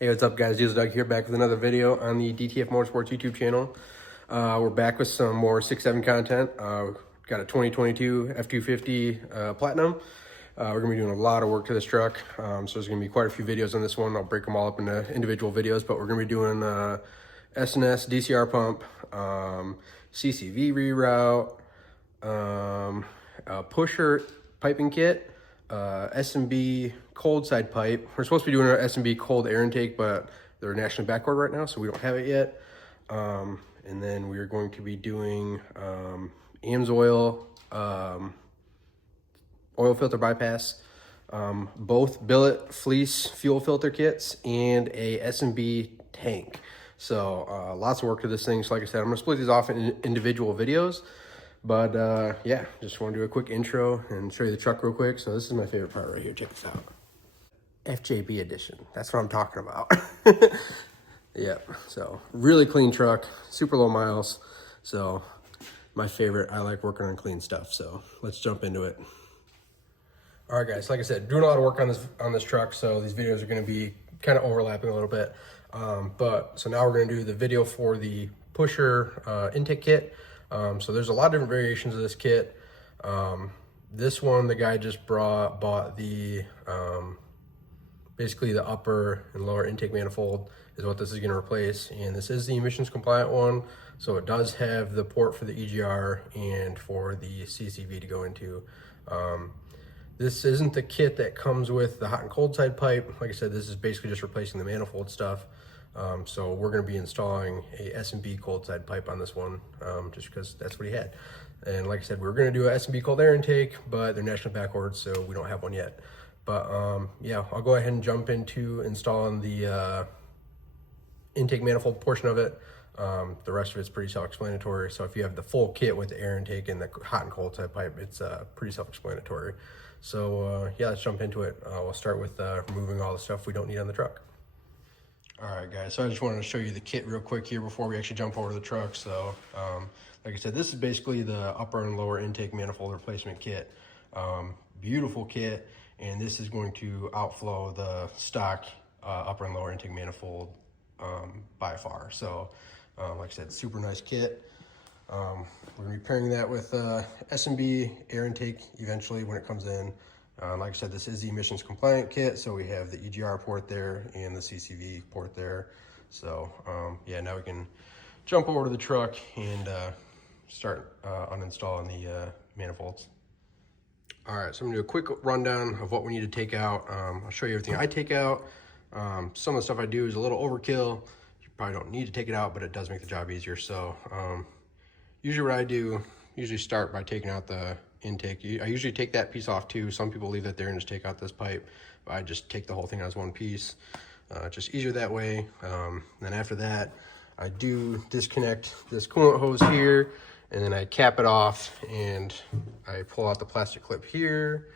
Hey, what's up guys? Diesel Doug here, back with another video on the DTF Motorsports YouTube channel. We're back with some more 6.7 content. Got a 2022 F250 Platinum. We're going to be doing a lot of work to this truck, so there's going to be quite a few videos on this one. I'll break them all up into individual videos, but we're going to be doing S&S DCR pump, CCV reroute, pusher piping kit, S&B cold side pipe. We're supposed to be doing our S&B cold air intake, but they're nationally backward right now, so we don't have it yet. And then we are going to be doing AMSOIL oil filter bypass, both billet fleece fuel filter kits, and a S&B tank. So lots of work to this thing. So like I said, I'm gonna split these off in individual videos. But yeah, just want to do a quick intro and show you the truck real quick. So this is my favorite part right here. Check this out. FJB edition. That's what I'm talking about. Yep. So really clean truck, super low miles. So my favorite. I like working on clean stuff. So let's jump into it. All right, guys. Like I said, doing a lot of work on this truck. So these videos are going to be kind of overlapping a little bit. So now we're going to do the video for the pusher intake kit. So there's a lot of different variations of this kit. This one, the guy just bought the, basically the upper and lower intake manifold is what this is going to replace. And this is the emissions compliant one. So it does have the port for the EGR and for the CCV to go into. This isn't the kit that comes with the hot and cold side pipe. Like I said, this is basically just replacing the manifold stuff. So we're going to be installing a S&B cold side pipe on this one, just because that's what he had. And like I said, we're going to do a S&B cold air intake, but they're national backwards, so we don't have one yet. But yeah, I'll go ahead and jump into installing the intake manifold portion of it. The rest of it's pretty self-explanatory. So if you have the full kit with the air intake and the hot and cold side pipe, it's pretty self-explanatory. So yeah, let's jump into it. We'll start with removing all the stuff we don't need on the truck. All right, guys, so I just wanted to show you the kit real quick here before we actually jump over to the truck. So like I said, this is basically the upper and lower intake manifold replacement kit. Beautiful kit, and this is going to outflow the stock upper and lower intake manifold by far. So like I said, super nice kit. We're going to be pairing that with S&B air intake eventually when it comes in. Like I said, this is the emissions compliant kit, so we have the EGR port there and the CCV port there. So yeah, now we can jump over to the truck and start uninstalling the manifolds. All right, so I'm gonna do a quick rundown of what we need to take out. I'll show you everything I take out. Some of the stuff I do is a little overkill. You probably don't need to take it out, but it does make the job easier. So usually what I do, start by taking out the intake. I usually take that piece off too. Some people leave that there and just take out this pipe, but I just take the whole thing as one piece. Just easier that way. Then after that, I do disconnect this coolant hose here, and then I cap it off, and I pull out the plastic clip here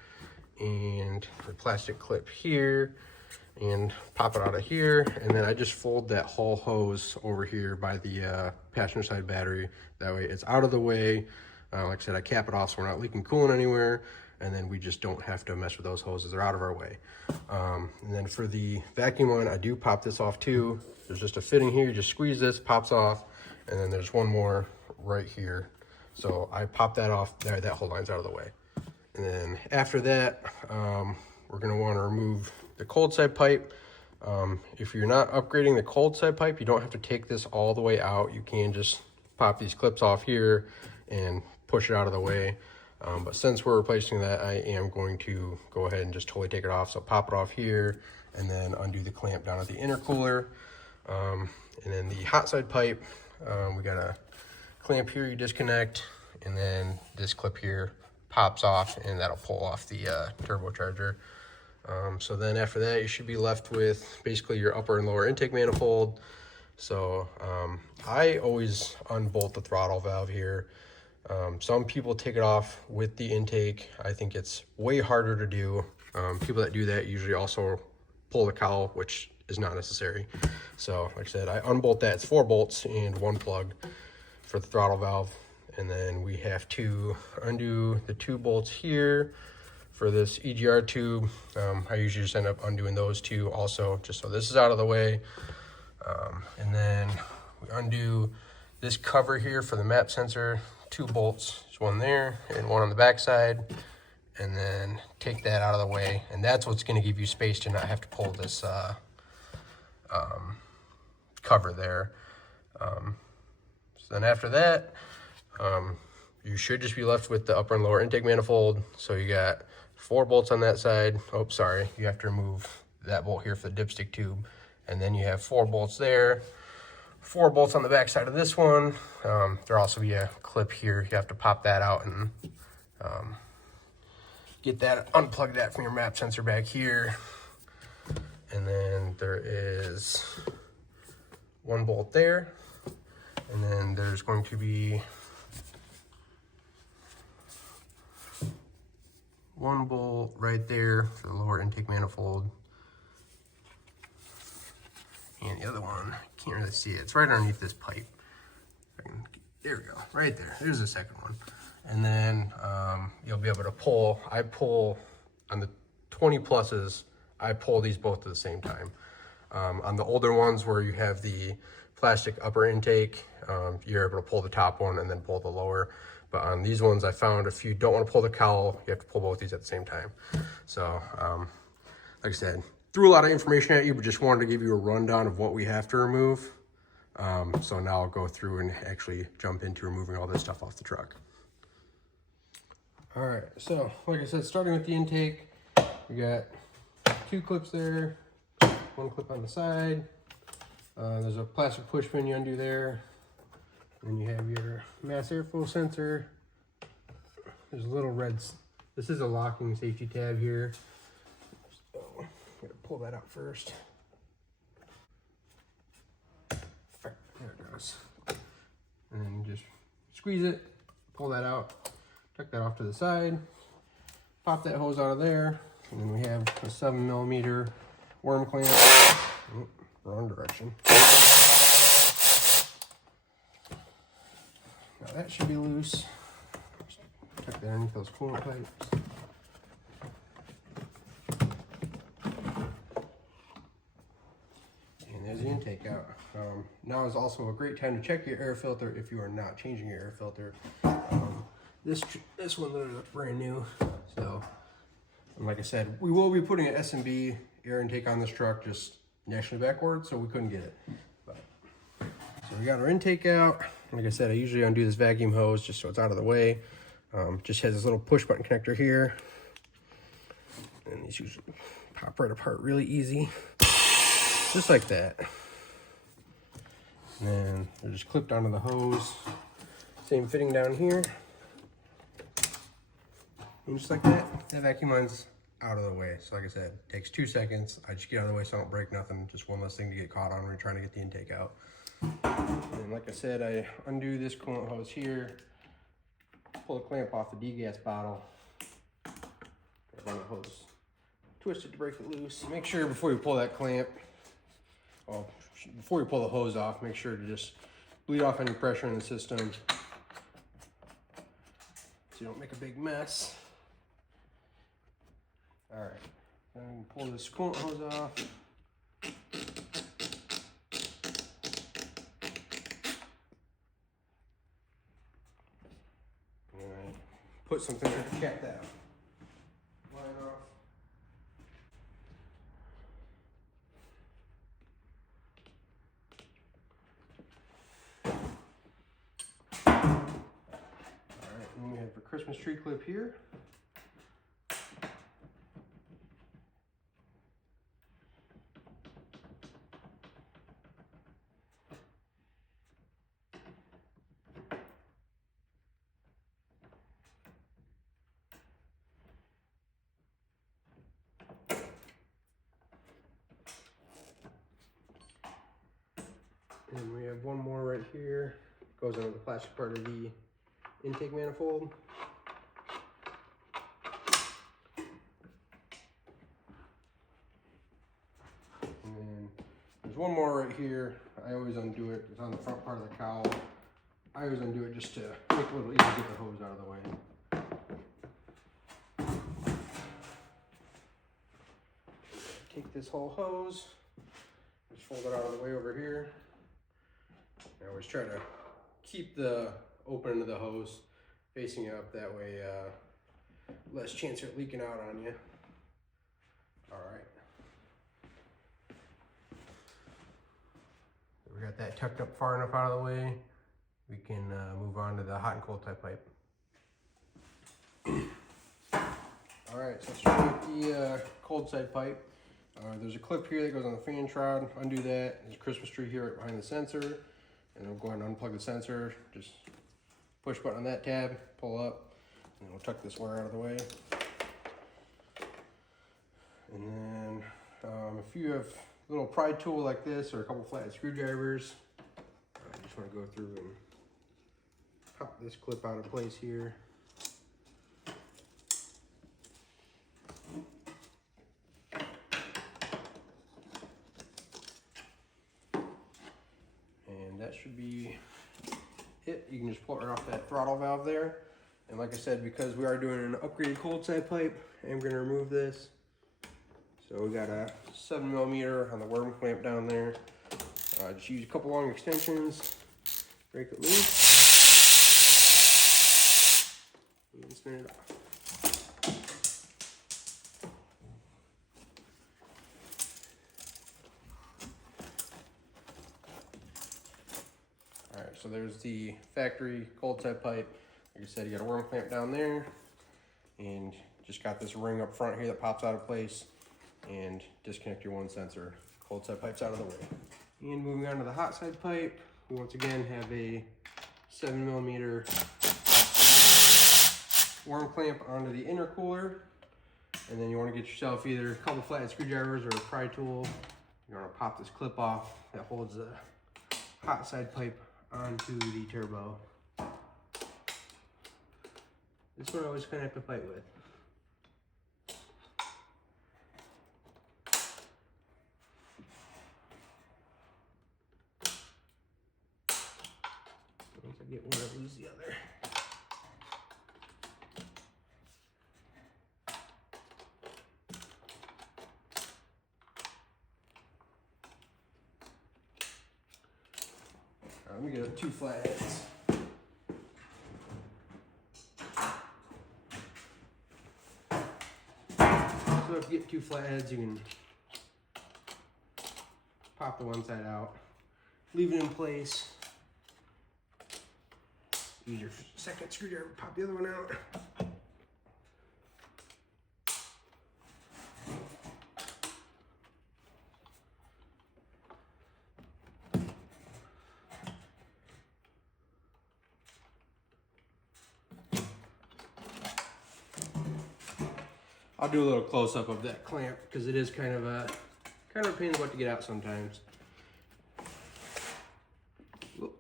and the plastic clip here and pop it out of here, and then I just fold that whole hose over here by the passenger side battery. That way it's out of the way. Like I said, I cap it off so we're not leaking coolant anywhere, and then we just don't have to mess with those hoses. They're out of our way. And then for the vacuum one, I do pop this off too. There's just a fitting here. You just squeeze this, pops off, and then there's one more right here. So I pop that off there. That whole line's out of the way. And then after that, we're going to want to remove the cold side pipe. If you're not upgrading the cold side pipe, you don't have to take this all the way out. You can just pop these clips off here and push it out of the way. But since we're replacing that, I am going to go ahead and just totally take it off. So pop it off here and then undo the clamp down at the intercooler. And then the hot side pipe, we got a clamp here you disconnect, and then this clip here pops off, and that'll pull off the turbocharger. So then after that, you should be left with basically your upper and lower intake manifold. So I always unbolt the throttle valve here. Some people take it off with the intake. I think it's way harder to do. People that do that usually also pull the cowl, which is not necessary. So like I said, I unbolt that. It's 4 bolts and 1 plug for the throttle valve. And then we have to undo the 2 bolts here for this EGR tube, I usually just end up undoing those two also, just so this is out of the way. And then we undo this cover here for the map sensor, 2 bolts, there's one there and one on the back side, and then take that out of the way. And that's what's going to give you space to not have to pull this cover there. So then after that, you should just be left with the upper and lower intake manifold. So you got 4 bolts on that side. Oh, sorry, you have to remove that bolt here for the dipstick tube. And then you have 4 bolts there, 4 bolts on the back side of this one. There'll also be a clip here. You have to pop that out and unplug that from your map sensor back here. And then there is 1 bolt there. And then there's going to be 1 bolt right there for the lower intake manifold. And the other one, can't really see it. It's right underneath this pipe. There we go, right there. There's the second one. And then you'll be able to pull. I pull on the 20 pluses, I pull these both at the same time. On the older ones where you have the plastic upper intake, you're able to pull the top one and then pull the lower. But on these ones, I found if you don't want to pull the cowl, you have to pull both these at the same time. So, like I said, threw a lot of information at you, but just wanted to give you a rundown of what we have to remove. So now I'll go through and actually jump into removing all this stuff off the truck. All right, so like I said, starting with the intake, we got 2 clips there, 1 clip on the side. There's a plastic push pin you undo there. Then you have your mass airflow sensor. There's a little red, this is a locking safety tab here. So I'm gonna pull that out first. There it goes. And then you just squeeze it, pull that out, tuck that off to the side, pop that hose out of there. And then we have a 7mm worm clamp. Oh, wrong direction. Now that should be loose. Just tuck that underneath those coolant pipes. And there's the intake out. Now is also a great time to check your air filter if you are not changing your air filter. This one literally looks brand new. So, and like I said, we will be putting an S&B air intake on this truck, just naturally backwards, so we couldn't get it. So we got our intake out. Like I said, I usually undo this vacuum hose just so it's out of the way. Just has this little push button connector here. And these usually pop right apart really easy. Just like that. And then they're just clipped onto the hose. Same fitting down here. And just like that, that vacuum line's out of the way. So like I said, it takes 2 seconds. I just get out of the way so I don't break nothing. Just one less thing to get caught on when you're trying to get the intake out. And like I said, I undo this coolant hose here, pull the clamp off the degas bottle, run the hose, twist it to break it loose. Make sure before you pull that clamp, well, before you pull the hose off, make sure to just bleed off any pressure in the system so you don't make a big mess. All right, then pull this coolant hose off. And put something there to cap that line off. All right, and we have a Christmas tree clip here. And we have one more right here. Goes under the plastic part of the intake manifold. And then there's one more right here. I always undo it. It's on the front part of the cowl. I always undo it just to make it a little easier to get the hose out of the way. take this whole hose, just fold it out of the way over here. I always try to keep the open end of the hose facing up, that way less chance of it leaking out on you. All right. We got that tucked up far enough out of the way. We can move on to the hot and cold type pipe. All right, so starting with the cold side pipe, there's a clip here that goes on the fan shroud. Undo that. There's a Christmas tree here right behind the sensor. And we'll go ahead and unplug the sensor. Just push button on that tab, pull up, and we'll tuck this wire out of the way. And then if you have a little pry tool like this or a couple flathead screwdrivers, I just want to go through and pop this clip out of place here. And that should be it. You can just pull it right off that throttle valve there. And like I said, because we are doing an upgraded cold side pipe, I'm going to remove this. So we got a 7mm on the worm clamp down there. Just use a couple long extensions, break it loose, and spin it off. All right, so there's the factory cold side pipe. Like I said, you got a worm clamp down there, and just got this ring up front here that pops out of place. And disconnect your one sensor. Cold side pipe's out of the way. And moving on to the hot side pipe, we once again have a 7mm worm clamp onto the intercooler. And then you want to get yourself either a couple flathead screwdrivers or a pry tool. You want to pop this clip off that holds the hot side pipe onto the turbo. This one I always kind of have to fight with. Once I get one, I lose the other. Let me get 2 flatheads. So if you get 2 flatheads, you can pop the one side out, leave it in place. Use your second screwdriver, pop the other one out. I'll do a little close up of that clamp because it is kind of a pain in the butt to get out sometimes. Little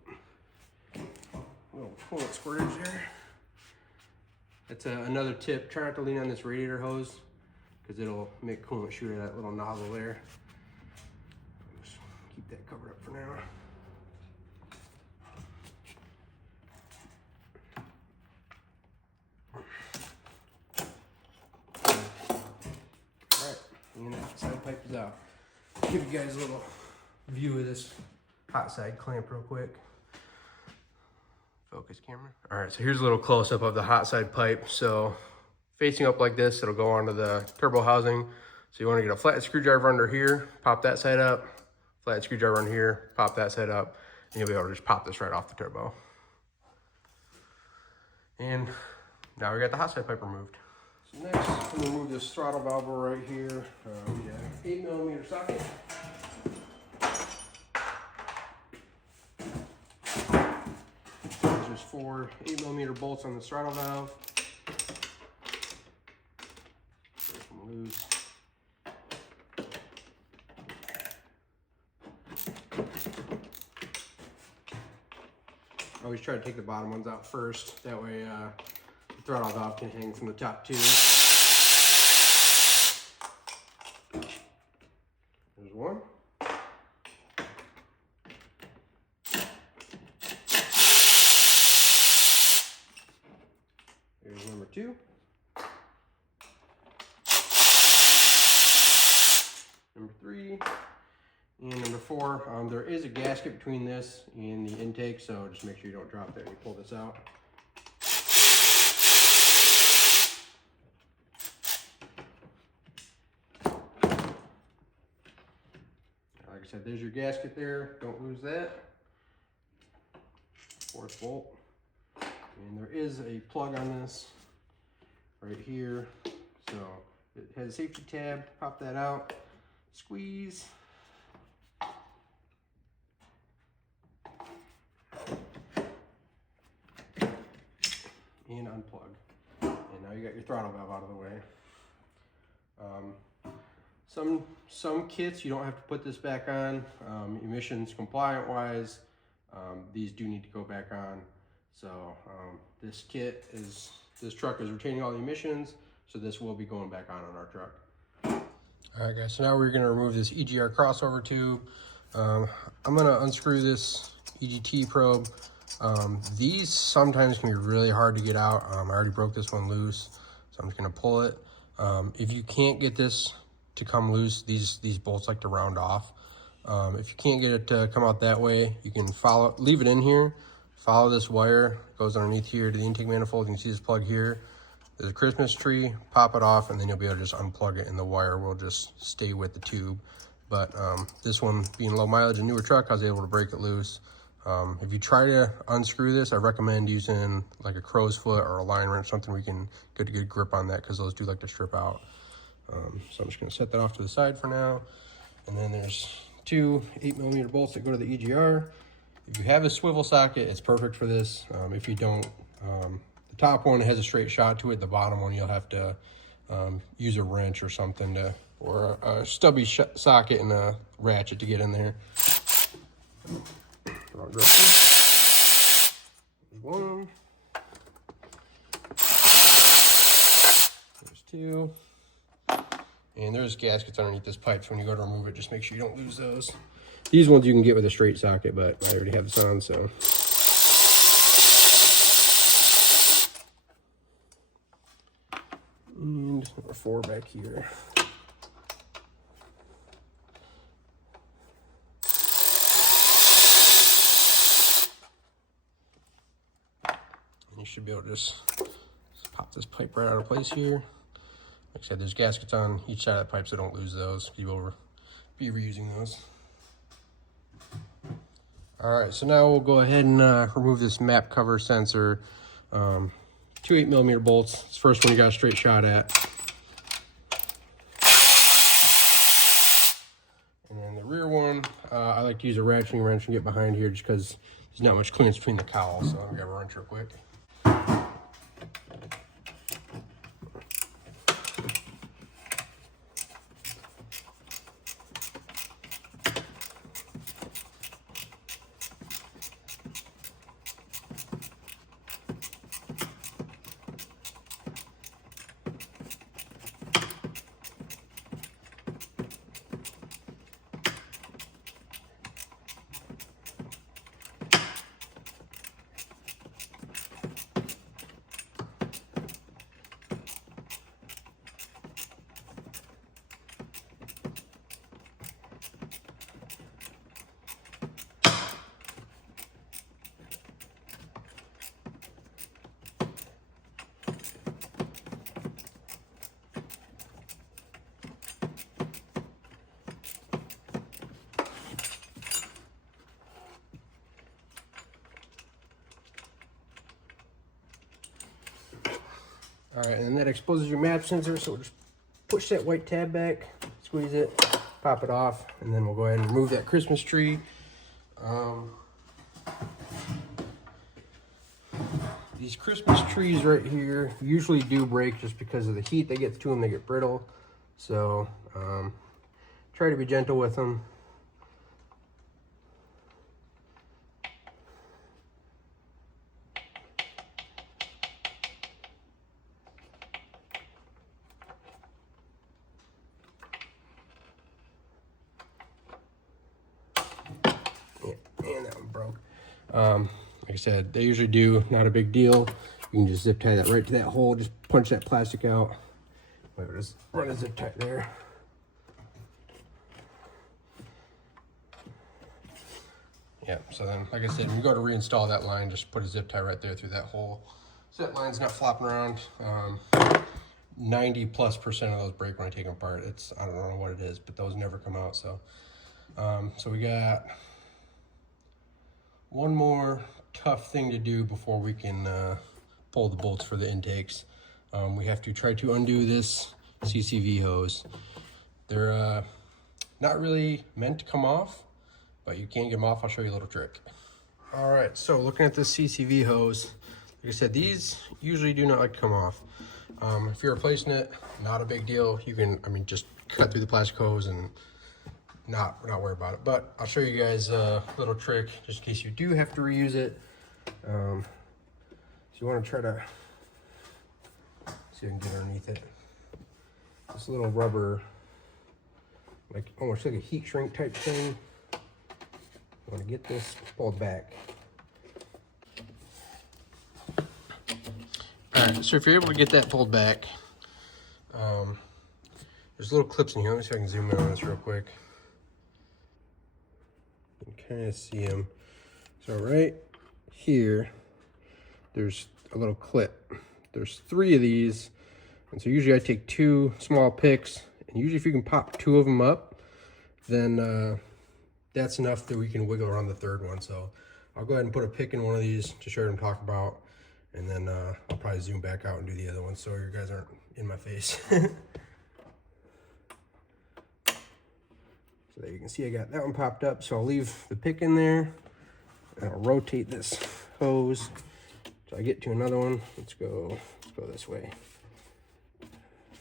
coolant squirtage there. That's another tip. Try not to lean on this radiator hose because it'll make coolant shoot at that little nozzle there. Just keep that covered up for now. Alright, and that side pipe is out. Give you guys a little view of this hot side clamp real quick. Focus camera. All right, so here's a little close up of the hot side pipe. So facing up like this, it'll go onto the turbo housing. So you want to get a flathead screwdriver under here, pop that side up, flathead screwdriver under here, pop that side up, and you'll be able to just pop this right off the turbo. And now we got the hot side pipe removed. So next, I'm gonna remove this throttle valve right here. We have 8mm socket. There's 4 8mm bolts on the throttle valve. Break them loose. I always try to take the bottom ones out first. That way the throttle valve can hang from the top too. There's one. There's number 2. number 3. And number 4, there is a gasket between this and the intake, so just make sure you don't drop that when you pull this out. Like I said, there's your gasket there. Don't lose that. 4th bolt. And there is a plug on this right here. So it has a safety tab. Pop that out. Squeeze. And unplug. And now you got your throttle valve out of the way. Some kits you don't have to put this back on. Emissions compliant wise, these do need to go back on. So this truck is retaining all the emissions, so this will be going back on our truck. All right, guys. So now we're going to remove this EGR crossover tube. I'm going to unscrew this EGT probe. These sometimes can be really hard to get out. I already broke this one loose, so I'm just going to pull it. If you can't get this to come loose, these bolts like to round off. If you can't get it to come out that way, you can leave it in here, follow this wire, it goes underneath here to the intake manifold. You can see this plug here. There's a Christmas tree, pop it off, and then you'll be able to just unplug it, and the wire will just stay with the tube. But this one, being low mileage and newer truck, I was able to break it loose. If you try to unscrew this, I recommend using like a crow's foot or a line wrench, something we can get a good grip on that, because those do like to strip out. So I'm just going to set that off to the side for now. And then there's 2 8mm bolts that go to the EGR. If you have a swivel socket, it's perfect for this. If you don't, the top one has a straight shot to it. The bottom one, you'll have to use a wrench or something or a stubby socket and a ratchet to get in there. There's 1. There's 2. And there's gaskets underneath this pipe, so when you go to remove it, just make sure you don't lose those. These ones you can get with a straight socket, but I already have this on, so. And number 4 back here. And you should be able to just pop this pipe right out of place here. Like I said, there's gaskets on each side of the pipe, so don't lose those. You will be reusing those. All right, so now we'll go ahead and remove this map cover sensor. 2 8mm bolts. This first one you got a straight shot at. And then the rear one, I like to use a ratcheting wrench and get behind here just because there's not much clearance between the cowls. So I'm gonna grab a wrench real quick. All right, and that exposes your map sensor, so we'll just push that white tab back, squeeze it, pop it off, and then we'll go ahead and remove that Christmas tree. These Christmas trees right here usually do break just because of the heat that gets to them. They get brittle, so try to be gentle with them. And that one broke. Like I said, they usually do, not a big deal. You can just zip tie that right to that hole, just punch that plastic out. Wait, just run a zip tie there. Yeah, so then, like I said, when you go to reinstall that line, just put a zip tie right there through that hole. So that line's not flopping around. 90+% of those break when I take them apart. I don't know what it is, but those never come out. So, so we got one more tough thing to do before we can pull the bolts for the intakes. We have to try to undo this CCV hose. They're not really meant to come off, but you can get them off. I'll show you a little trick. All right, so looking at this CCV hose, like I said, these usually do not like to come off. If you're replacing it, not a big deal. You can, just cut through the plastic hose and not worry about it. But I'll show you guys a little trick just in case you do have to reuse it. So you want to try to see if I can get underneath it. This little rubber, almost like a heat shrink type thing. You want to get this pulled back. Alright, so if you're able to get that pulled back, there's little clips in here. Let me see if I can zoom in on this real quick. You can kind of see them. So right here, there's a little clip. There's 3 of these, and so usually I take 2 small picks, and usually if you can pop 2 of them up, then that's enough that we can wiggle around the 3rd one. So I'll go ahead and put a pick in one of these to show you what I'm talking about, and then I'll probably zoom back out and do the other one so you guys aren't in my face. So there you can see I got that one popped up, so I'll leave the pick in there, and I'll rotate this hose so I get to another one. Let's go this way.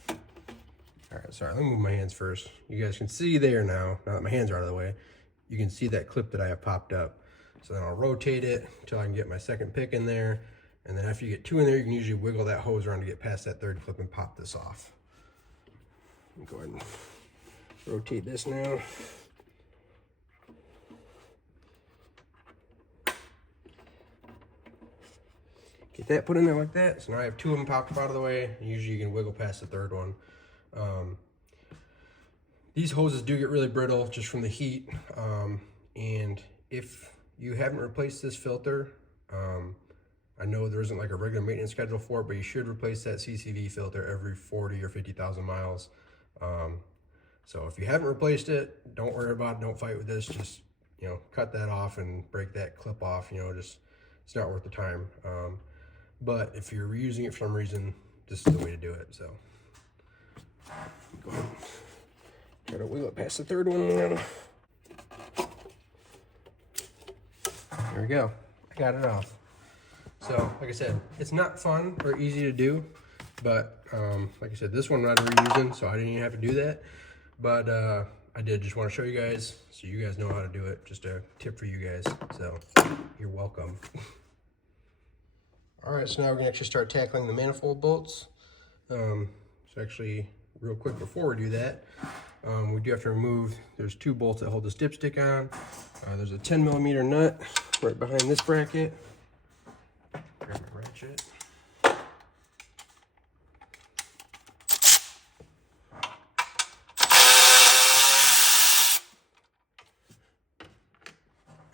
All right, sorry, let me move my hands first. You guys can see there now that my hands are out of the way, you can see that clip that I have popped up. So then I'll rotate it until I can get my 2nd pick in there. And then after you get 2 in there, you can usually wiggle that hose around to get past that 3rd clip and pop this off. Go ahead and rotate this now. Get that put in there like that. So now I have 2 of them popped up out of the way. Usually you can wiggle past the 3rd one. These hoses do get really brittle just from the heat. And if you haven't replaced this filter, I know there isn't like a regular maintenance schedule for it, but you should replace that CCV filter every 40 or 50,000 miles. So if you haven't replaced it, don't worry about it. Don't fight with this. Just, cut that off and break that clip off. Just, it's not worth the time. But if you're reusing it for some reason, this is the way to do it. So go ahead. Try to wheel it past the 3rd one now. There we go. I got it off. So, like I said, it's not fun or easy to do, but like I said, this one I'm not reusing, so I didn't even have to do that. But I did just want to show you guys, so you guys know how to do it. Just a tip for you guys. So, you're welcome. All right, so now we're gonna actually start tackling the manifold bolts. So actually, real quick before we do that, we do have to remove, there's 2 bolts that hold this dipstick on. There's a 10mm nut right behind this bracket. Grab my ratchet.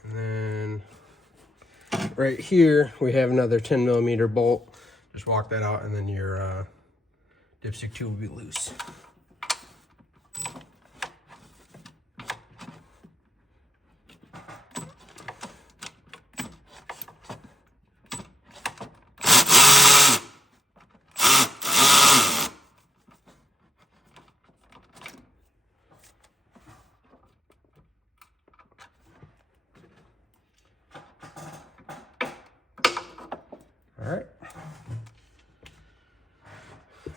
And then right here, we have another 10mm bolt. Just walk that out and then your dipstick tube will be loose. All right.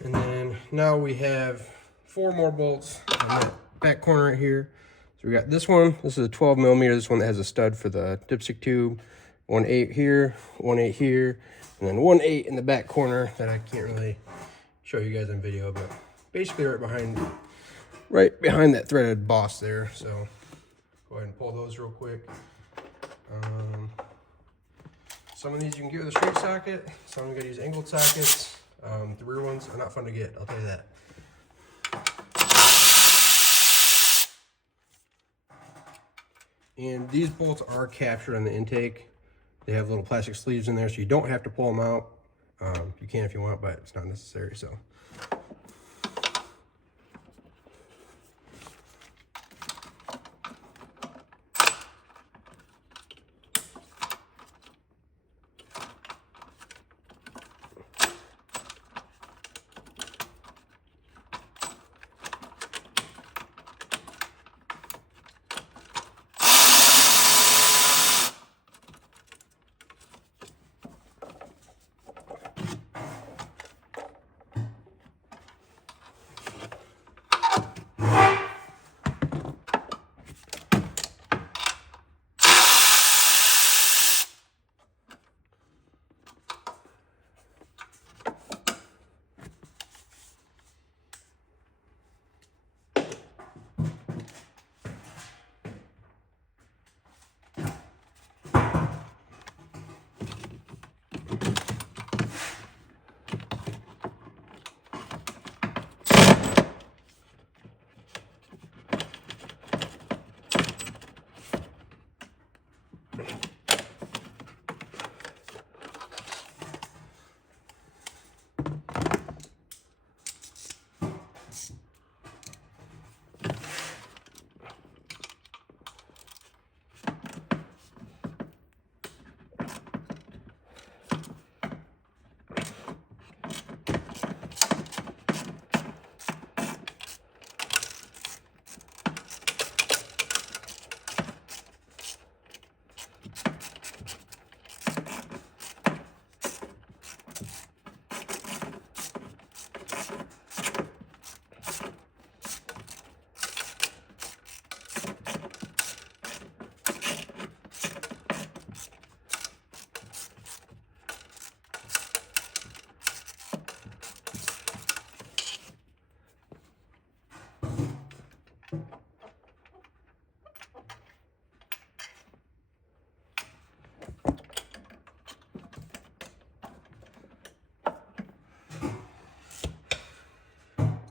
And then now we have 4 more bolts in that back corner right here. So we got this one. This is a 12mm. This one that has a stud for the dipstick tube. 1/8 here, 1/8 here, and then 1/8 in the back corner that I can't really show you guys on video, but basically right behind that threaded boss there. So go ahead and pull those real quick. Some of these you can get with a straight socket. Some you gotta use angled sockets. The rear ones are not fun to get, I'll tell you that. And these bolts are captured on the intake. They have little plastic sleeves in there, so you don't have to pull them out. You can if you want, but it's not necessary. So.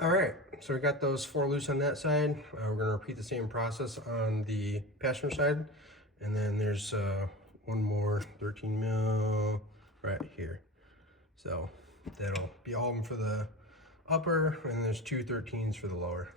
All right, so we got those 4 loose on that side. We're gonna repeat the same process on the passenger side. And then there's one more 13 mil right here. So that'll be all of them for the upper, and there's 2 13s for the lower.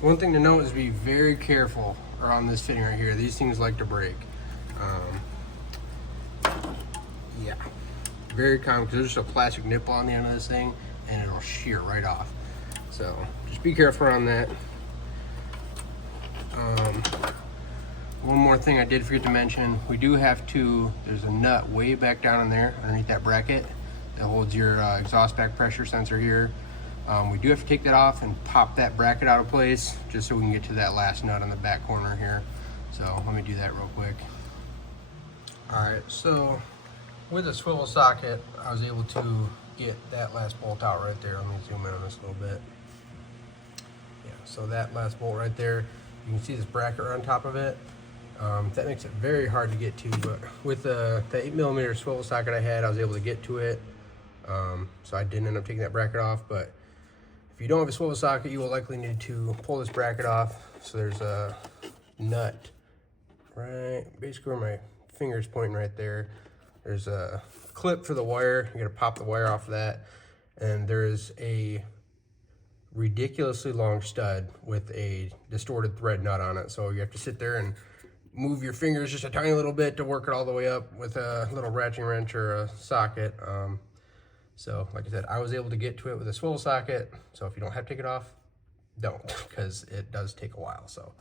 One thing to note is be very careful around this fitting right here. These things like to break. Yeah, very common because there's just a plastic nipple on the end of this thing and it'll shear right off. So just be careful around that. One more thing I did forget to mention, we do have to, there's a nut way back down in there underneath that bracket that holds your exhaust back pressure sensor here. We do have to take that off and pop that bracket out of place just so we can get to that last nut on the back corner here. So let me do that real quick. All right, so with a swivel socket, I was able to get that last bolt out right there. Let me zoom in on this a little bit. Yeah, so that last bolt right there, you can see this bracket on top of it. That makes it very hard to get to, but with the 8mm swivel socket I had, I was able to get to it. So I didn't end up taking that bracket off, but if you don't have a swivel socket, you will likely need to pull this bracket off. So there's a nut right, basically where my finger's pointing right there. There's a clip for the wire. You gotta pop the wire off of that. And there is a ridiculously long stud with a distorted thread nut on it. So you have to sit there and move your fingers just a tiny little bit to work it all the way up with a little ratcheting wrench or a socket. So like I said, I was able to get to it with a swivel socket. So if you don't have to take it off, don't, because it does take a while. So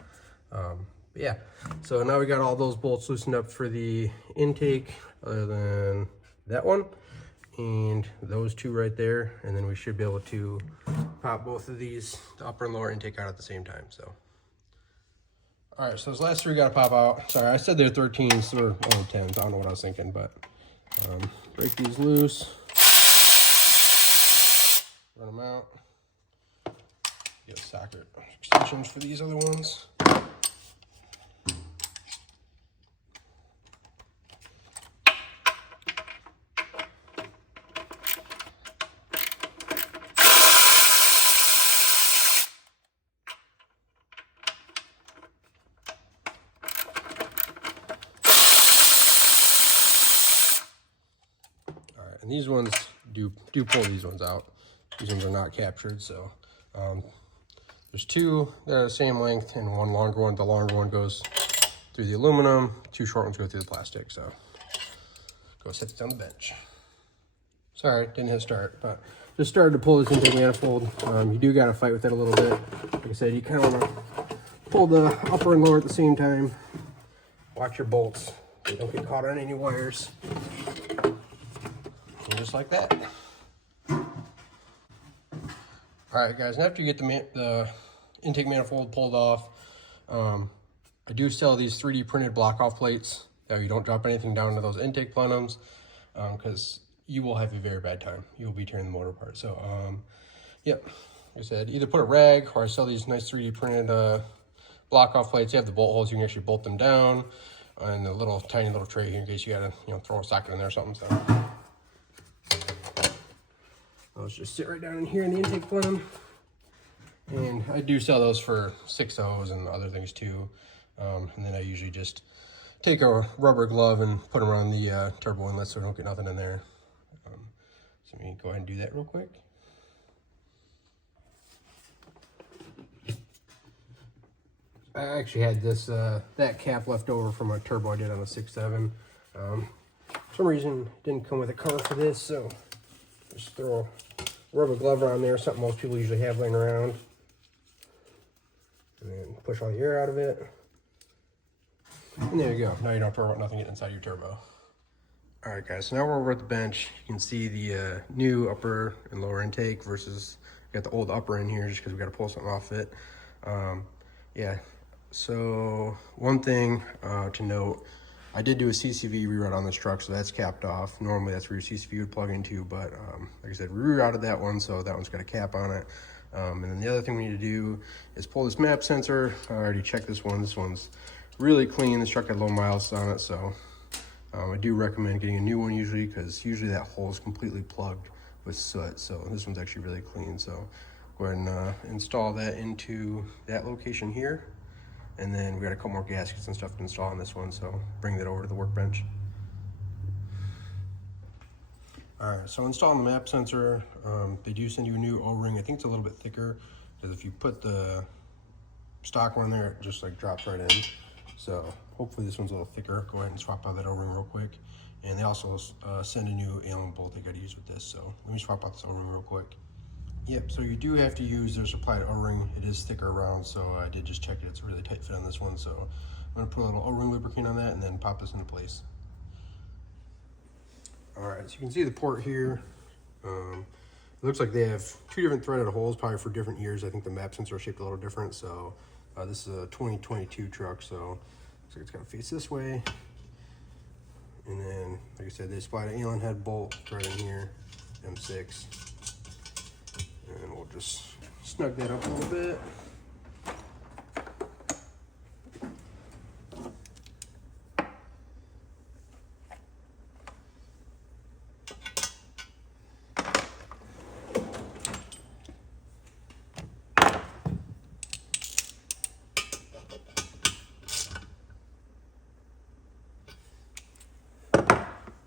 But yeah, so now we got all those bolts loosened up for the intake, other than that one and those two right there, and then we should be able to pop both of these, the upper and lower intake, out at the same time. So all right, so those last three got to pop out. Sorry, I said they're 13s, so they're only 10s. I don't know what I was thinking, but break these loose, run them out, get socket extensions for these other ones. And these ones do pull these ones out. These ones are not captured, so there's two that are the same length and one longer one. The longer one goes through the aluminum, two short ones go through the plastic. So go set this on the bench. Sorry, didn't hit start, but just started to pull this intake manifold. You do got to fight with it a little bit. Like I said, you kind of want to pull the upper and lower at the same time. Watch your bolts, they don't get caught on any wires. Just like that. All right, guys, and after you get the intake manifold pulled off, I do sell these 3D printed block off plates that you don't drop anything down into those intake plenums, because you will have a very bad time. You will be tearing the motor apart. So yep, like I said, either put a rag, or I sell these nice 3D printed block off plates. You have the bolt holes, you can actually bolt them down, and a little tiny little tray here in case you gotta throw a socket in there or something. So those just sit right down in here in the intake plenum. And I do sell those for 6.0s and other things too. And then I usually just take a rubber glove and put them around the turbo inlet so I don't get nothing in there. So let me go ahead and do that real quick. I actually had this that cap left over from a turbo I did on a 6.7. For some reason it didn't come with a cover for this, so just throw a rubber glove around there, something most people usually have laying around. And then push all the air out of it. And there you go. Now you don't have to worry about nothing getting inside your turbo. All right, guys, so now we're over at the bench. You can see the new upper and lower intake versus got the old upper in here just because we got to pull something off it. Yeah, so one thing to note, I did do a CCV reroute on this truck, so that's capped off. Normally that's where your CCV would plug into, but like I said, we rerouted that one, so that one's got a cap on it. And then the other thing we need to do is pull this map sensor. I already checked this one. This one's really clean. This truck had low miles on it, so I do recommend getting a new one usually, because usually that hole is completely plugged with soot. So this one's actually really clean. So go ahead and install that into that location here. And then we got a couple more gaskets and stuff to install on this one, so bring that over to the workbench. All right, so installing the map sensor, they do send you a new O-ring. I think it's a little bit thicker, because if you put the stock one there, it just like drops right in. So hopefully this one's a little thicker. Go ahead and swap out that O-ring real quick. And they also send a new Allen bolt they got to use with this. So let me swap out this O-ring real quick. Yep, so you do have to use their supplied O-ring. It is thicker around, so I did just check it. It's a really tight fit on this one. So I'm gonna put a little O-ring lubricant on that and then pop this into place. All right, so you can see the port here. It looks like they have two different threaded holes, probably for different years. I think the map sensor is shaped a little different. So this is a 2022 truck, so looks like it's gotta face this way. And then, like I said, they supplied an Allen head bolt right in here, M6. And we'll just snug that up a little bit.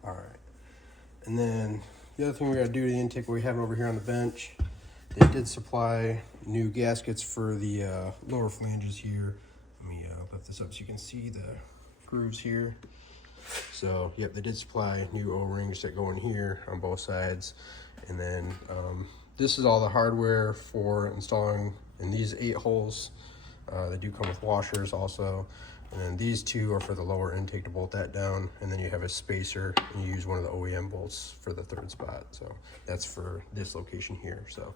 All right. And then the other thing we got to do to the intake we have over here on the bench, they did supply new gaskets for the lower flanges here. Let me lift this up so you can see the grooves here. So, yep, they did supply new O-rings that go in here on both sides. And then this is all the hardware for installing in these 8 holes. They do come with washers also. And then these two are for the lower intake to bolt that down, and then you have a spacer, and you use one of the OEM bolts for the third spot. So that's for this location here. So,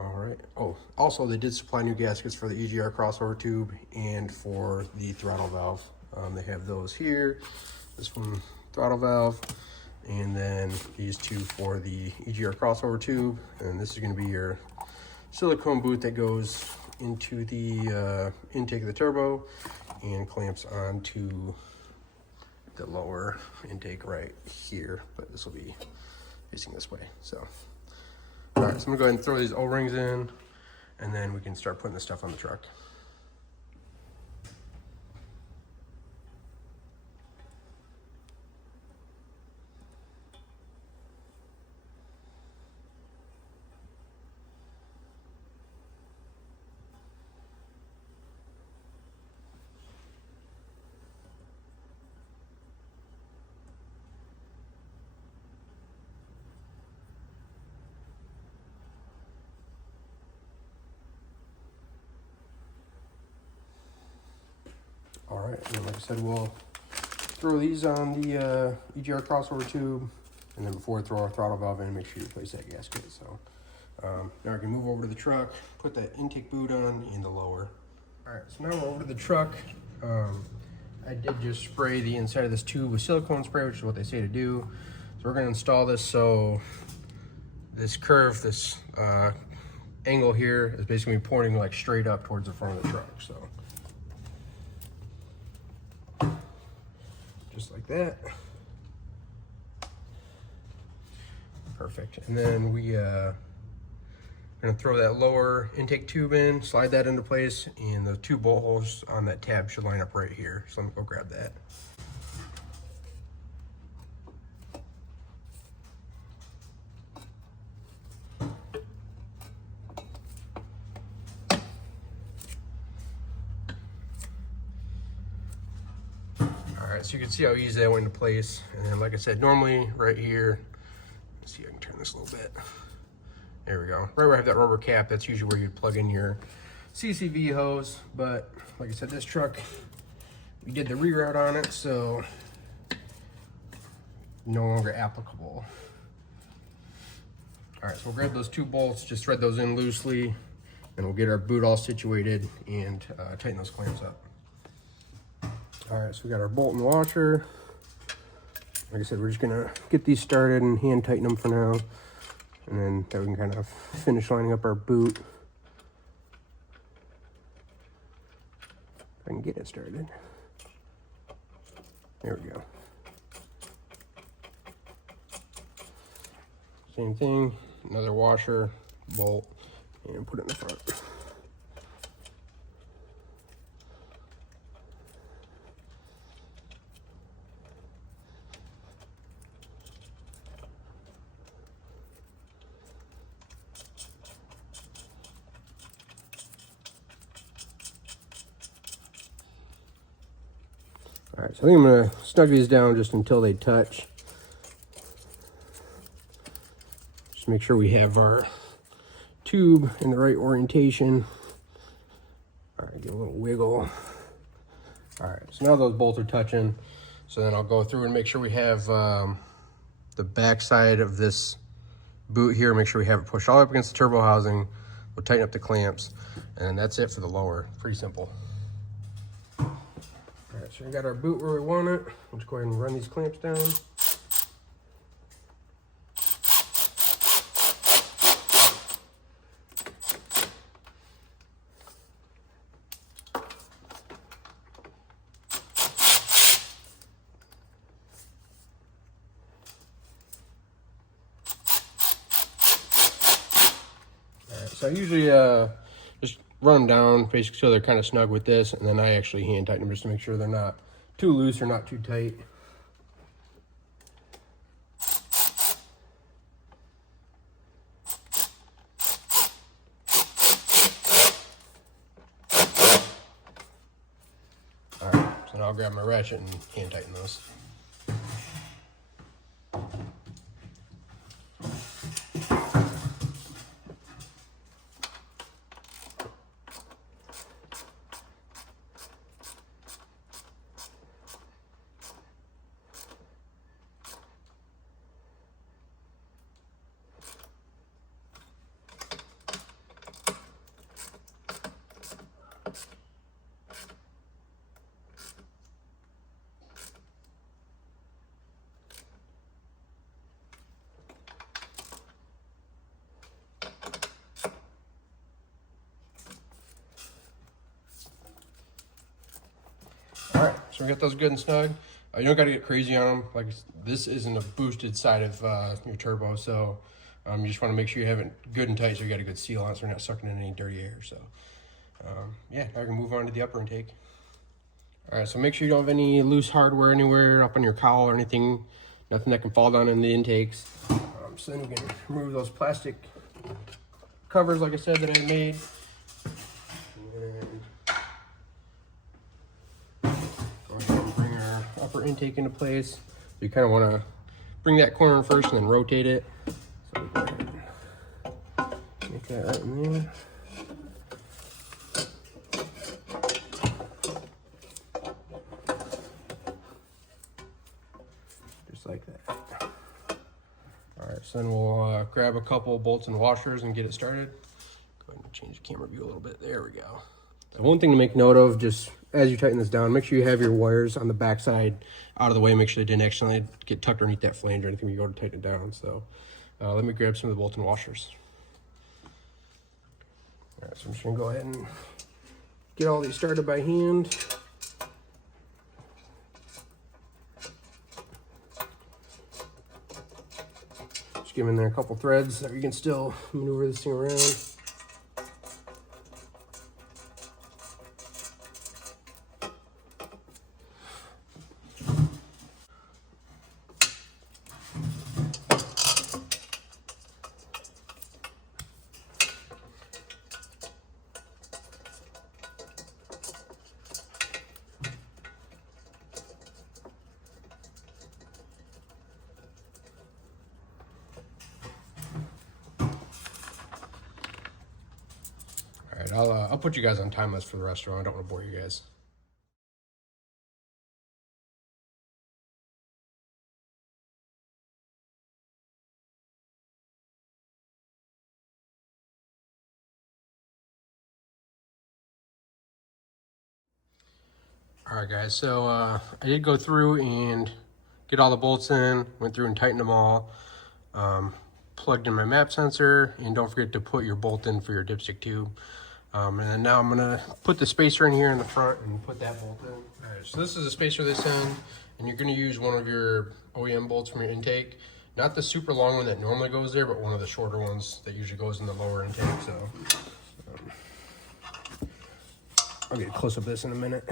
all right. Oh, also they did supply new gaskets for the EGR crossover tube and for the throttle valve. They have those here. This one, throttle valve, and then these two for the EGR crossover tube. And this is going to be your silicone boot that goes into the intake of the turbo and clamps onto the lower intake right here, but this will be facing this way. So, all right, so I'm gonna go ahead and throw these O-rings in, and then we can start putting the stuff on the truck. All right, and like I said, we'll throw these on the EGR crossover tube, and then before I throw our throttle valve in, make sure you place that gasket. So now I can move over to the truck, put that intake boot on and the lower. All right, so now we're over to the truck. I did just spray the inside of this tube with silicone spray, which is what they say to do. So we're gonna install this so this curve, this angle here is basically pointing like straight up towards the front of the truck. So just like that. Perfect. And then we gonna throw that lower intake tube in, slide that into place, and the two bolt holes on that tab should line up right here. So let me go grab that. So you can see how easy that went into place. And then like I said, normally right here, let's see if I can turn this a little bit. There we go. Right where I have that rubber cap, that's usually where you'd plug in your CCV hose. But like I said, this truck, we did the reroute on it, so no longer applicable. All right, so we'll grab those two bolts, just thread those in loosely, and we'll get our boot all situated and tighten those clamps up. All right, so we got our bolt and washer. Like I said, we're just gonna get these started and hand tighten them for now. And then that we can kind of finish lining up our boot. If I can get it started. There we go. Same thing, another washer, bolt, and put it in the front. All right, so I think I'm gonna snug these down just until they touch. Just make sure we have our tube in the right orientation. All right, give a little wiggle. All right, so now those bolts are touching. So then I'll go through and make sure we have the back side of this boot here, make sure we have it pushed all up against the turbo housing. We'll tighten up the clamps, and that's it for the lower. Pretty simple. All right, so we got our boot where we want it. Let's go ahead and run these clamps down. All right, so I usually just run them down basically so they're kind of snug with this, and then I actually hand tighten them just to make sure they're not too loose or not too tight. All right, so now I'll grab my ratchet and hand tighten those. so we got those good and snug. You don't got to get crazy on them. Like, this isn't a boosted side of your turbo, so you just want to make sure you have it good and tight so you got a good seal on it so you're not sucking in any dirty air. So yeah, now we can move on to the upper intake. All right, so make sure you don't have any loose hardware anywhere up on your cowl or anything, nothing that can fall down in the intakes. So then you can remove those plastic covers, like I said, that I made. And go ahead and bring our upper intake into place. You kind of want to bring that corner in first and then rotate it. So go ahead and make that right in there. Just like that. All right, so then we'll grab a couple bolts and washers and get it started. Go ahead and change the camera view a little bit. There we go. So one thing to make note of, just as you tighten this down, make sure you have your wires on the back side out of the way. Make sure they didn't accidentally get tucked underneath that flange or anything when you go to tighten it down. So let me grab some of the bolts and washers. All right, so I'm just gonna go ahead and get all these started by hand. Just give in there a couple threads that you can still maneuver this thing around. All right, I'll put you guys on time lapse for the restaurant. I don't want to bore you guys. All right, guys, so I did go through and get all the bolts in, went through and tightened them all, plugged in my map sensor, and don't forget to put your bolt in for your dipstick tube. And then now I'm gonna put the spacer in here in the front and put that bolt in. All right, so this is a spacer this end, and you're gonna use one of your OEM bolts from your intake. Not the super long one that normally goes there, but one of the shorter ones that usually goes in the lower intake. So I'll get a close up of this in a minute.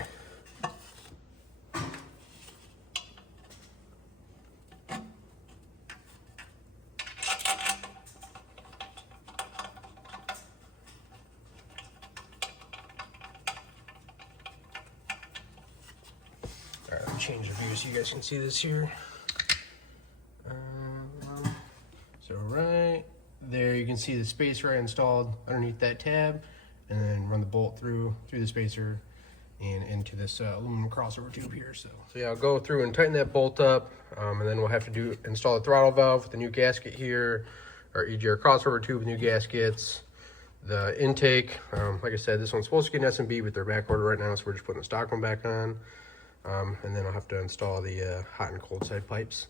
Change the view so you guys can see this here. So right there you can see the spacer I installed underneath that tab, and then run the bolt through the spacer and into this aluminum crossover tube here. So yeah, I'll go through and tighten that bolt up, and then we'll have to install the throttle valve with the new gasket here, our EGR crossover tube with new gaskets, the intake. Like I said, this one's supposed to get an S&B, but they're back ordered right now, so we're just putting the stock one back on. And then I'll have to install the hot and cold side pipes,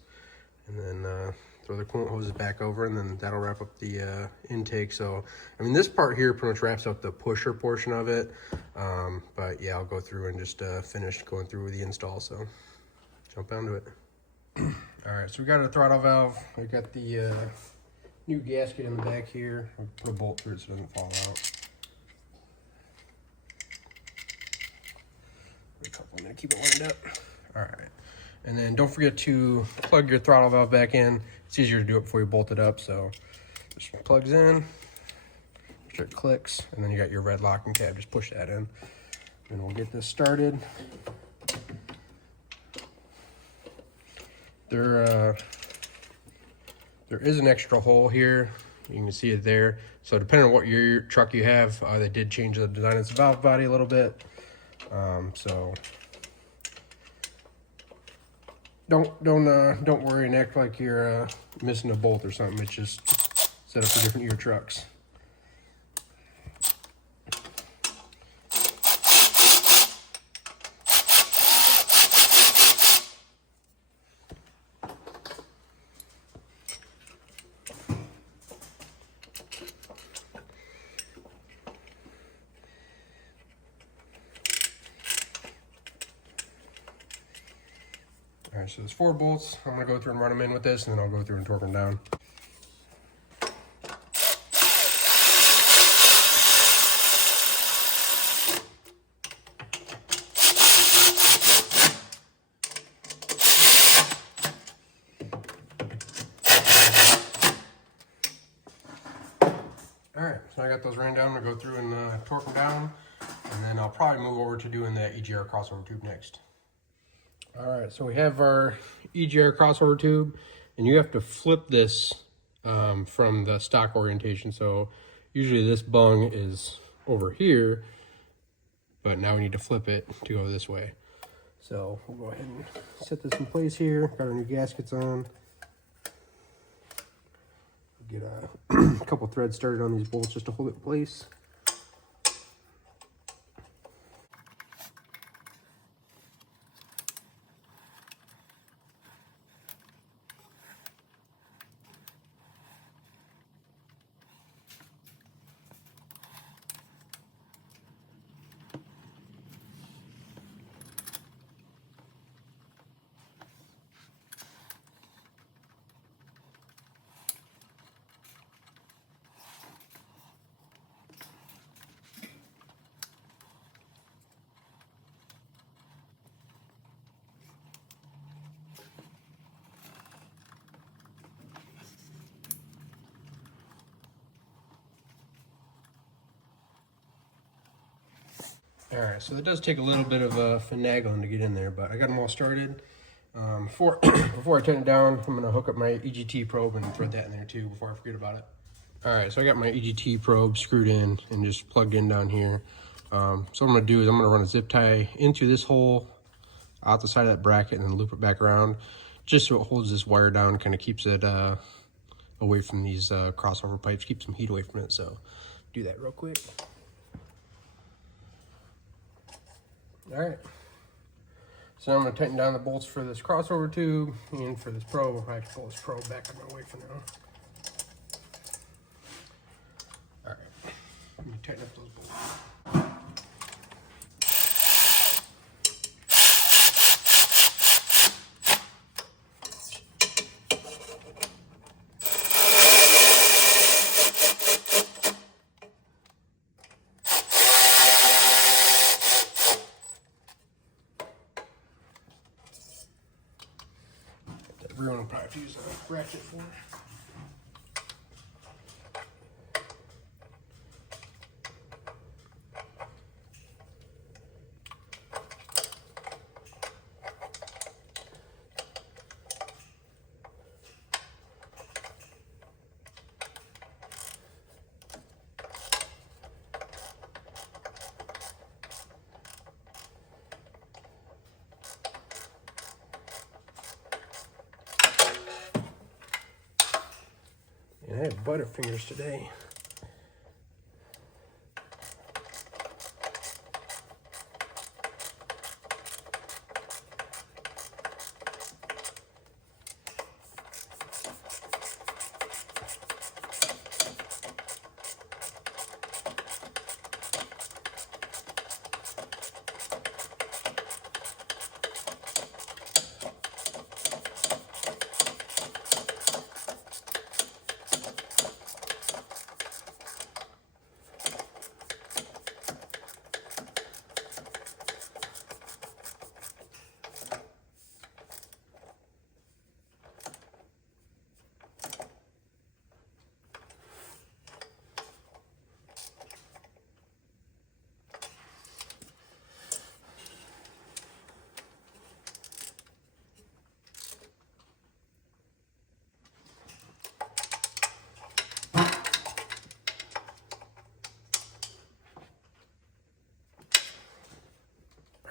and then throw the coolant hoses back over, and then that'll wrap up the intake. So, I mean, this part here pretty much wraps up the pusher portion of it. But yeah, I'll go through and just finish going through the install. So, jump onto it. All right, so we got our throttle valve. We got the new gasket in the back here. I'll put a bolt through it so it doesn't fall out. A couple, I'm gonna keep it lined up. All right, and then don't forget to plug your throttle valve back in. It's easier to do it before you bolt it up. So just plugs in, it clicks, and then you got your red locking tab. Just push that in, and we'll get this started. There is an extra hole here. You can see it there. So depending on what your truck you have, they did change the design of the valve body a little bit. So don't worry and act like you're missing a bolt or something. It's just set up for different year trucks. right, so there's 4 bolts. I'm gonna go through and run them in with this, and then I'll go through and torque them down. Alright, so I got those ran down. I'm gonna go through and torque them down, and then I'll probably move over to doing that EGR crossover tube next. Alright, so we have our EGR crossover tube, and you have to flip this from the stock orientation. So usually this bung is over here, but now we need to flip it to go this way. So we'll go ahead and set this in place here. Got our new gaskets on. Get a couple threads started on these bolts just to hold it in place. Alright, so it does take a little bit of finagling to get in there, but I got them all started. Before I turn it down, I'm going to hook up my EGT probe and thread that in there too before I forget about it. Alright, so I got my EGT probe screwed in and just plugged in down here. So what I'm going to do is I'm going to run a zip tie into this hole out the side of that bracket and then loop it back around, just so it holds this wire down, kind of keeps it away from these crossover pipes, keeps some heat away from it. So do that real quick. Alright, so now I'm going to tighten down the bolts for this crossover tube and for this probe. I'll probably have to pull this probe back out of my way for now. Alright, let me tighten up those bolts. Real one will probably have to use a ratchet for. And I have butterfingers today.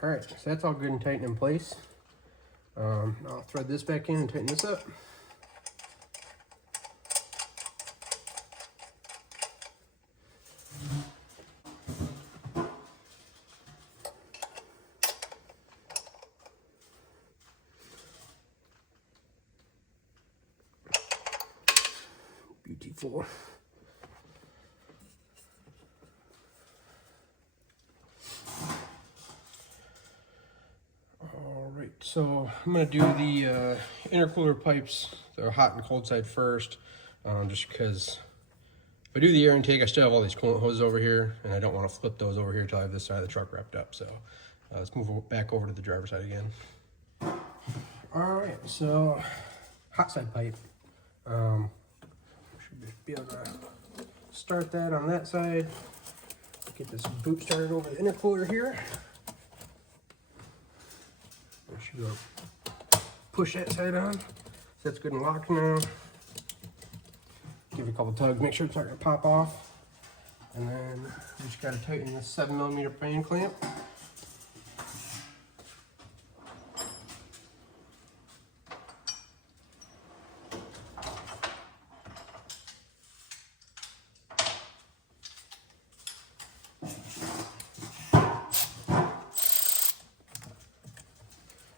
All right, so that's all good and tight in place. I'll thread this back in and tighten this up. Beautiful. All right. so I'm going to do the intercooler pipes, the hot and cold side first, just because if I do the air intake, I still have all these coolant hoses over here, and I don't want to flip those over here until I have this side of the truck wrapped up. So let's move back over to the driver's side again. All right, so hot side pipe. Should be able to start that on that side. Get this boot started over the intercooler here. I should be able to push that side on. So that's good and locked now. Give it a couple tugs, make sure it's not going to pop off. And then we just got to tighten this 7mm fan clamp.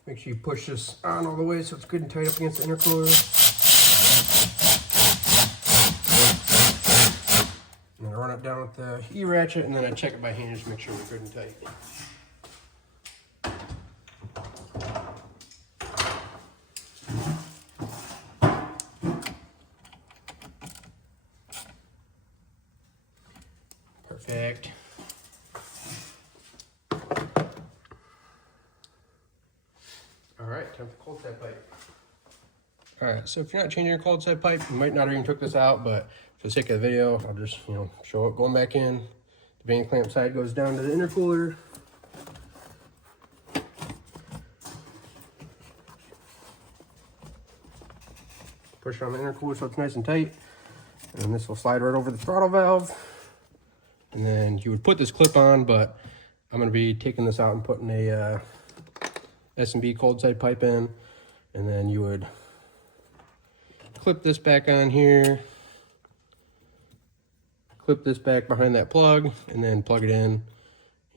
Make sure you push this on all the way so it's good and tight up against the intercooler. And then I run it down with the E-ratchet, and then I check it by hand just to make sure we're good and tight. Perfect. Alright, time for cold side pipe. Alright, so if you're not changing your cold side pipe, you might not have even took this out, but for the sake of the video, I'll just, show it going back in. The van clamp side goes down to the intercooler. Push it on the intercooler so it's nice and tight. And this will slide right over the throttle valve. And then you would put this clip on, but I'm going to be taking this out and putting a S&B cold side pipe in, and then you would clip this back on here, clip this back behind that plug, and then plug it in,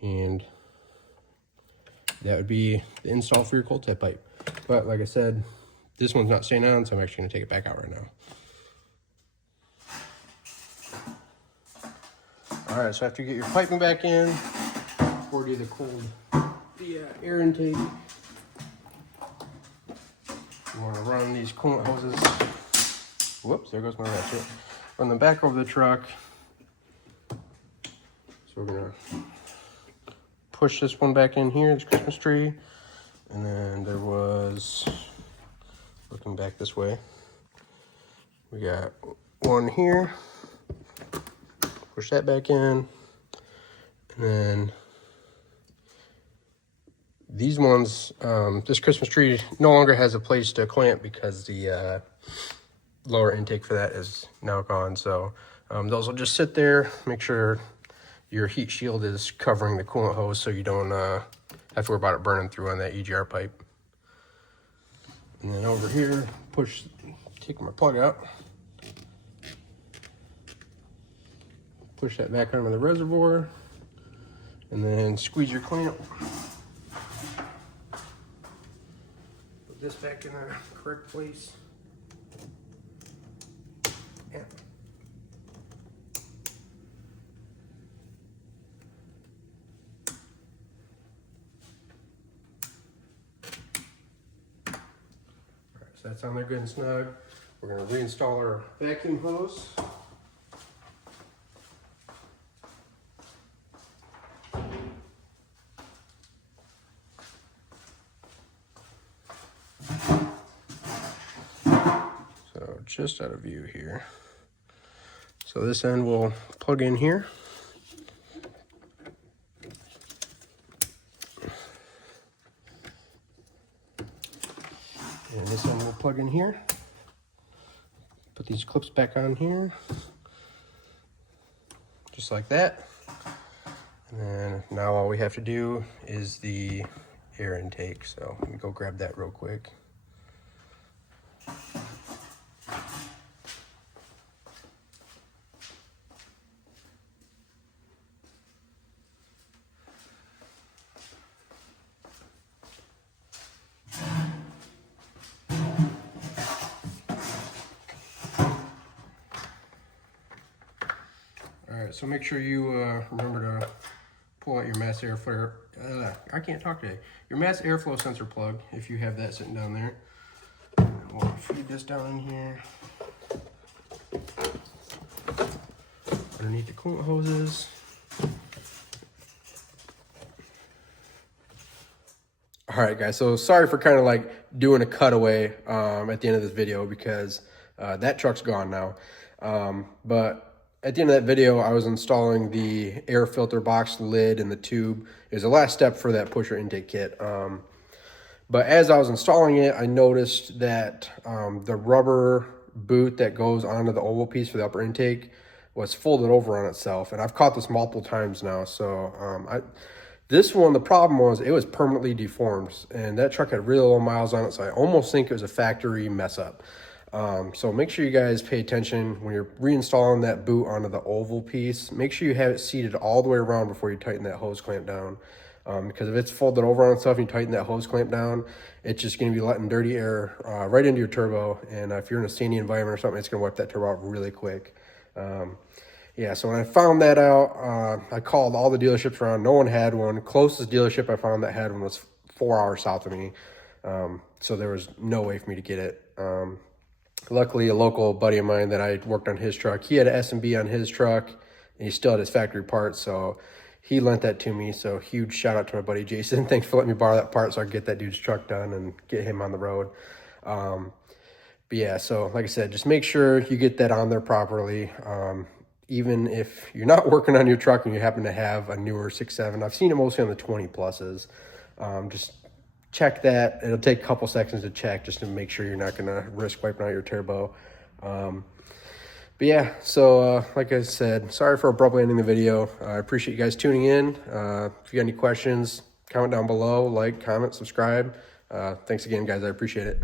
and that would be the install for your cold side pipe. But like I said, this one's not staying on, so I'm actually going to take it back out right now. Alright, so after you get your piping back in, pour you the air intake. You want to run these coolant hoses. Whoops, there goes my ratchet. Run them back over the truck. So we're going to push this one back in here, this Christmas tree. And then there was, looking back this way, we got one here. Push that back in. And then these ones, this Christmas tree no longer has a place to clamp because the lower intake for that is now gone. So those will just sit there. Make sure your heat shield is covering the coolant hose so you don't have to worry about it burning through on that EGR pipe. And then over here, take my plug out. Push that back onto the reservoir. And then squeeze your clamp. Put this back in the correct place. Yeah. Alright, so that's on there good and snug. We're going to reinstall our vacuum hose. Just out of view here. So this end will plug in here. And this end will plug in here. Put these clips back on here. Just like that. And then now all we have to do is the air intake. So let me go grab that real quick. So make sure you remember to pull out your mass airflow. I can't talk today. Your mass airflow sensor plug, if you have that sitting down there. We'll feed this down in here. Underneath the coolant hoses. All right, guys, so sorry for kind of like doing a cutaway at the end of this video because that truck's gone now. But at the end of that video, I was installing the air filter box lid and the tube. It was the last step for that pusher intake kit. But as I was installing it, I noticed that the rubber boot that goes onto the oval piece for the upper intake was folded over on itself. And I've caught this multiple times now. So this one, the problem was it was permanently deformed, and that truck had really low miles on it, so I almost think it was a factory mess up. So make sure you guys pay attention when you're reinstalling that boot onto the oval piece. Make sure you have it seated all the way around before you tighten that hose clamp down. Because if it's folded over on itself and you tighten that hose clamp down, it's just going to be letting dirty air right into your turbo. And if you're in a sandy environment or something, it's going to wipe that turbo out really quick. Yeah, so when I found that out, I called all the dealerships around. No one had one. Closest dealership I found that had one was 4 hours south of me. So there was no way for me to get it. Luckily, a local buddy of mine that I worked on his truck, he had an S&B on his truck, and he still had his factory part, so he lent that to me. So huge shout out to my buddy Jason. Thanks for letting me borrow that part so I could get that dude's truck done and get him on the road. But yeah, so like I said, just make sure you get that on there properly. Even if you're not working on your truck and you happen to have a newer 6.7, I've seen it mostly on the 20 pluses. Just check that. It'll take a couple seconds to check just to make sure you're not going to risk wiping out your turbo. But yeah, so like I said, sorry for abruptly ending the video. I appreciate you guys tuning in. If you got any questions, comment down below, like, comment, subscribe. Thanks again, guys. I appreciate it.